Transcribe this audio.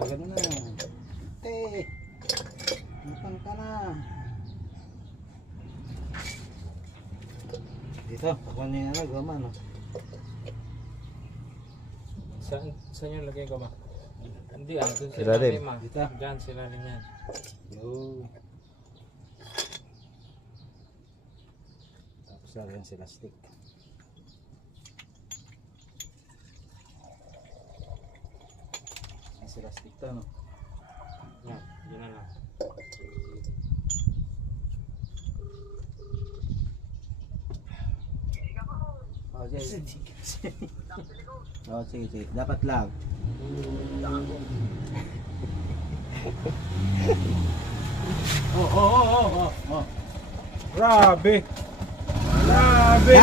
Gano na. Te. Matang ka na. Dito, ako na yung gama, no? Saan yung lagay ko ba? Hindi doon sila Ilalim. lima. Dito. Diyan sila rin yan. Yo. Tapos lagyan sila stick. Ang sila stick to, no? Yan, yun na lang. Oh, sige. Oh, sige. Dapat lang. Oh. Grabe! Grabe!